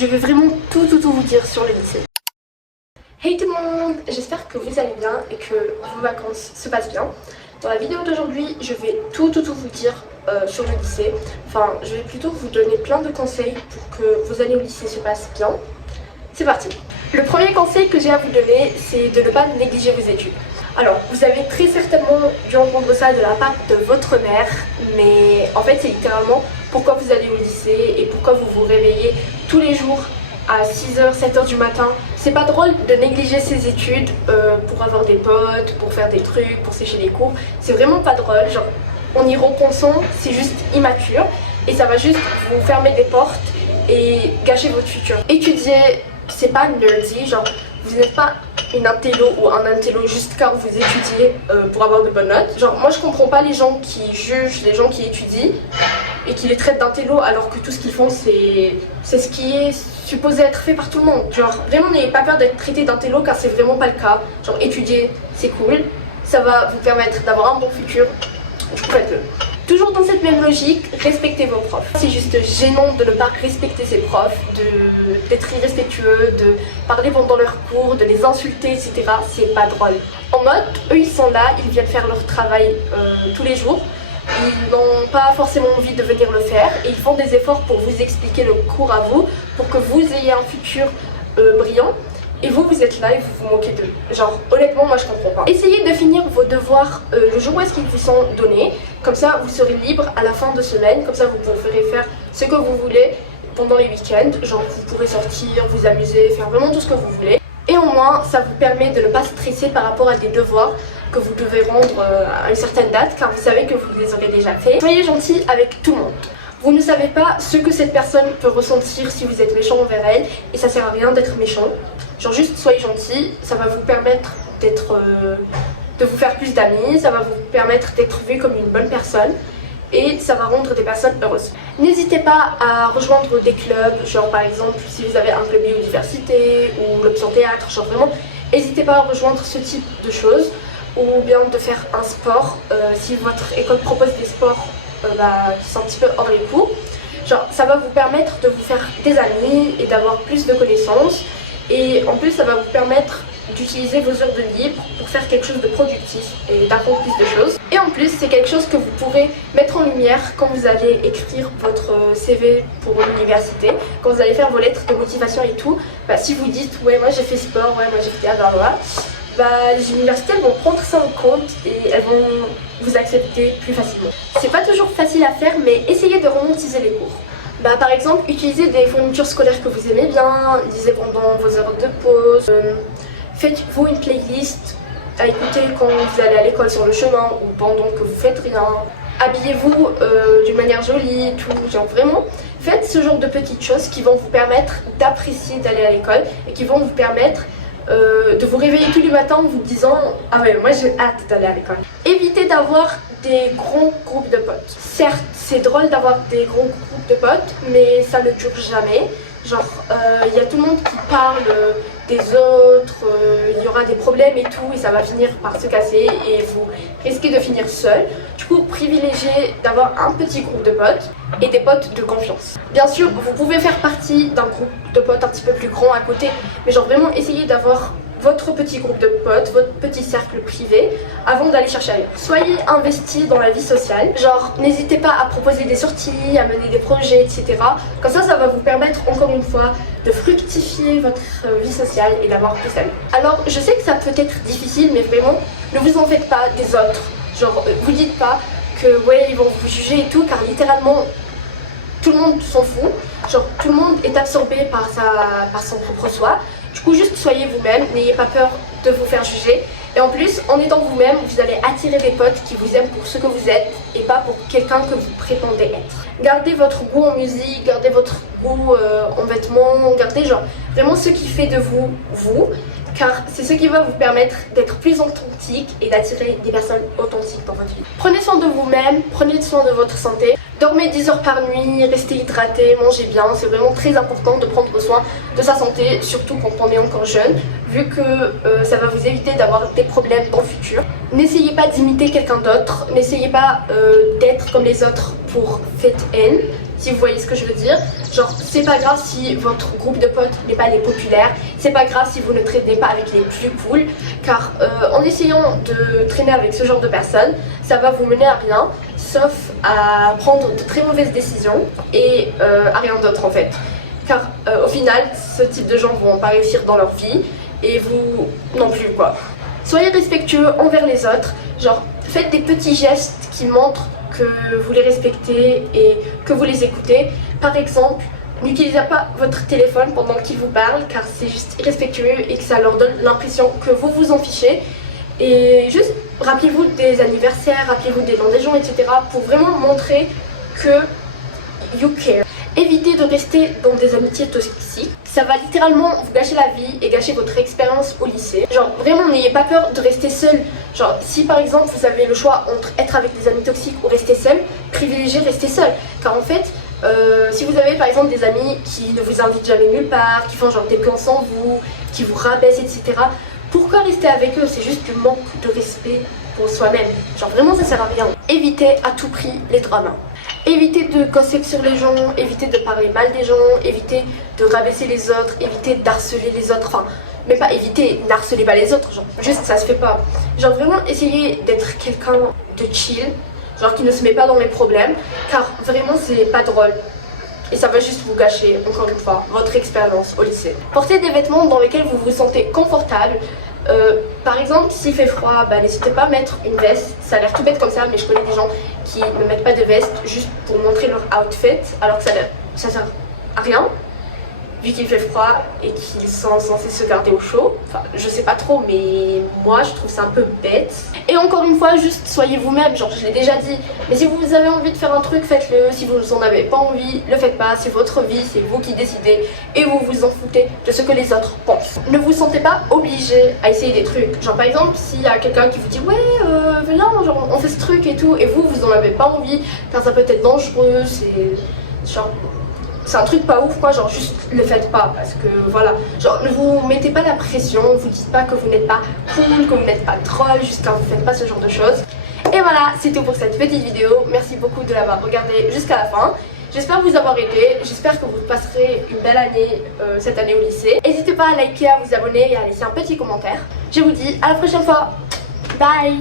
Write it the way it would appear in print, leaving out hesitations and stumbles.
Je vais vraiment tout vous dire sur le lycée. Hey tout le monde, j'espère que vous allez bien et que vos vacances se passent bien. Dans la vidéo d'aujourd'hui, je vais tout vous dire sur le lycée. Enfin, je vais plutôt vous donner plein de conseils pour que vos années au lycée se passent bien. C'est parti. Le premier conseil que j'ai à vous donner, c'est de ne pas négliger vos études. Alors, vous avez très certainement dû entendre ça de la part de votre mère, mais en fait, c'est littéralement pourquoi vous allez au lycée et pourquoi vous vous réveillez tous les jours à 6h, 7h du matin. C'est pas drôle de négliger ses études pour avoir des potes, pour faire des trucs, pour sécher les cours. C'est vraiment pas drôle, genre en y repensant, c'est juste immature et ça va juste vous fermer des portes et gâcher votre futur. Étudier, c'est pas nerdy, genre vous n'êtes pas une intello ou un intello juste car vous étudiez pour avoir de bonnes notes. Genre moi je comprends pas les gens qui jugent les gens qui étudient et qui les traitent d'intello alors que tout ce qu'ils font c'est ce qui est supposé être fait par tout le monde. Genre vraiment n'ayez pas peur d'être traité d'intello car c'est vraiment pas le cas. Genre étudier c'est cool, ça va vous permettre d'avoir un bon futur, du coup faites-le. Toujours dans cette même logique, respectez vos profs. C'est juste gênant de ne pas respecter ses profs, d'être irrespectueux, de parler pendant leurs cours, de les insulter, etc. C'est pas drôle. En mode, eux ils sont là, ils viennent faire leur travail tous les jours. Ils n'ont pas forcément envie de venir le faire et ils font des efforts pour vous expliquer le cours à vous, pour que vous ayez un futur brillant. Et vous êtes là et vous vous moquez d'eux. Genre, honnêtement, moi je comprends pas. Essayez de finir vos devoirs le jour où est-ce qu'ils vous sont donnés. Comme ça, vous serez libre à la fin de semaine. Comme ça, vous pourrez faire ce que vous voulez pendant les week-ends. Genre, vous pourrez sortir, vous amuser, faire vraiment tout ce que vous voulez. Et au moins, ça vous permet de ne pas stresser par rapport à des devoirs que vous devez rendre à une certaine date, car vous savez que vous les aurez déjà faits. Soyez gentil avec tout le monde. Vous ne savez pas ce que cette personne peut ressentir si vous êtes méchant envers elle, et ça sert à rien d'être méchant. Genre juste soyez gentil, ça va vous permettre de vous faire plus d'amis, ça va vous permettre d'être vu comme une bonne personne et ça va rendre des personnes heureuses. N'hésitez pas à rejoindre des clubs, genre par exemple si vous avez un club biodiversité ou l'option théâtre, genre vraiment n'hésitez pas à rejoindre ce type de choses ou bien de faire un sport si votre école propose des sports qui sont un petit peu hors les cours. Genre ça va vous permettre de vous faire des amis et d'avoir plus de connaissances. Et en plus, ça va vous permettre d'utiliser vos heures de libre pour faire quelque chose de productif et d'apprendre plus de choses. Et en plus, c'est quelque chose que vous pourrez mettre en lumière quand vous allez écrire votre CV pour l'université, quand vous allez faire vos lettres de motivation et tout. Si vous dites « ouais, moi j'ai fait sport, ouais, moi j'ai fait théâtre, les universités elles vont prendre ça en compte et elles vont vous accepter plus facilement. C'est pas toujours facile à faire, mais essayez de romantiser les cours. Par exemple, utilisez des fournitures scolaires que vous aimez bien, lisez pendant vos heures de pause, faites-vous une playlist à écouter quand vous allez à l'école sur le chemin ou pendant que vous faites rien. Habillez-vous d'une manière jolie, tout, genre vraiment. Faites ce genre de petites choses qui vont vous permettre d'apprécier d'aller à l'école et qui vont vous permettre de vous réveiller tous les matins en vous disant « Ah ouais, moi j'ai hâte d'aller à l'école ». Évitez d'avoir des gros groupes de potes. Certes, c'est drôle d'avoir des gros groupes de potes, mais ça ne dure jamais. Genre, il y a tout le monde qui parle des autres, il y aura des problèmes et tout, et ça va finir par se casser et vous risquez de finir seul. Du coup, privilégiez d'avoir un petit groupe de potes et des potes de confiance. Bien sûr, vous pouvez faire partie d'un groupe de potes un petit peu plus grand à côté, mais genre vraiment essayez d'avoir votre petit groupe de potes, votre petit cercle privé avant d'aller chercher ailleurs. Soyez investis dans la vie sociale, genre n'hésitez pas à proposer des sorties, à mener des projets, etc. Comme ça va vous permettre encore une fois de fructifier votre vie sociale et d'avoir plus d'amis. Alors je sais que ça peut être difficile, mais vraiment ne vous en faites pas des autres. Genre vous dites pas que ouais ils vont vous juger et tout, car littéralement tout le monde s'en fout. Genre tout le monde est absorbé par son propre soi. Du coup, juste soyez vous-même, n'ayez pas peur de vous faire juger. Et en plus, en étant vous-même, vous allez attirer des potes qui vous aiment pour ce que vous êtes et pas pour quelqu'un que vous prétendez être. Gardez votre goût en musique, gardez votre goût en vêtements, gardez genre vraiment ce qui fait de vous, vous. Car c'est ce qui va vous permettre d'être plus authentique et d'attirer des personnes authentiques dans votre vie. Prenez soin de vous-même, prenez soin de votre santé. Dormez 10 heures par nuit, restez hydraté, mangez bien. C'est vraiment très important de prendre soin de sa santé, surtout quand on est encore jeune, vu que ça va vous éviter d'avoir des problèmes dans le futur. N'essayez pas d'imiter quelqu'un d'autre, n'essayez pas d'être comme les autres pour faites haine. si vous voyez ce que je veux dire. Genre, c'est pas grave si votre groupe de potes n'est pas les populaires, c'est pas grave si vous ne traînez pas avec les plus cool, car en essayant de traîner avec ce genre de personnes, ça va vous mener à rien, sauf à prendre de très mauvaises décisions et à rien d'autre en fait. Car au final, ce type de gens vont pas réussir dans leur vie et vous non plus quoi. Soyez respectueux envers les autres, genre faites des petits gestes qui montrent que vous les respectez et que vous les écoutez. Par exemple, n'utilisez pas votre téléphone pendant qu'ils vous parlent car c'est juste irrespectueux et que ça leur donne l'impression que vous vous en fichez. Et juste rappelez-vous des anniversaires, rappelez-vous des noms des gens, etc. pour vraiment montrer que you care. Évitez de rester dans des amitiés toxiques. Ça va littéralement vous gâcher la vie et gâcher votre expérience au lycée. Genre vraiment n'ayez pas peur de rester seul. Genre si par exemple vous avez le choix entre être avec des amis toxiques ou rester seul, privilégiez rester seul. Car en fait, si vous avez par exemple des amis qui ne vous invitent jamais nulle part, qui font genre des plans sans vous, qui vous rabaissent, etc. Pourquoi rester avec eux? C'est juste du manque de respect pour soi-même. Genre vraiment ça sert à rien. Évitez à tout prix les dramas. Évitez de gossiper sur les gens, évitez de parler mal des gens, évitez de rabaisser les autres, évitez d'harceler les autres, enfin, mais pas éviter, n'harcelez pas les autres, genre, juste ça se fait pas. Genre vraiment essayez d'être quelqu'un de chill, genre qui ne se met pas dans les problèmes, car vraiment c'est pas drôle. Et ça va juste vous gâcher, encore une fois, votre expérience au lycée. Portez des vêtements dans lesquels vous vous sentez confortable. Par exemple, s'il fait froid, bah, n'hésitez pas à mettre une veste. Ça a l'air tout bête comme ça, mais je connais des gens qui ne mettent pas de veste juste pour montrer leur outfit, alors que ça sert à rien, vu qu'il fait froid et qu'ils sont censés se garder au chaud. Enfin, je sais pas trop, mais moi je trouve ça un peu bête. Et encore une fois, juste soyez vous-même, genre je l'ai déjà dit. Mais si vous avez envie de faire un truc, faites-le. Si vous en avez pas envie, le faites pas. C'est votre vie, c'est vous qui décidez. Et vous vous en foutez de ce que les autres pensent. Ne vous sentez pas obligé à essayer des trucs. Genre par exemple, s'il y a quelqu'un qui vous dit ouais, viens, genre on fait ce truc et tout, et vous en avez pas envie, car ça peut être dangereux, c'est genre... C'est un truc pas ouf quoi, genre juste le faites pas parce que voilà, genre ne vous mettez pas la pression, vous dites pas que vous n'êtes pas cool, que vous n'êtes pas troll, juste quand vous faites pas ce genre de choses. Et voilà, c'est tout pour cette petite vidéo, merci beaucoup de l'avoir regardée jusqu'à la fin. J'espère vous avoir aidé, j'espère que vous passerez une belle année cette année au lycée. N'hésitez pas à liker, à vous abonner et à laisser un petit commentaire. Je vous dis à la prochaine fois, bye.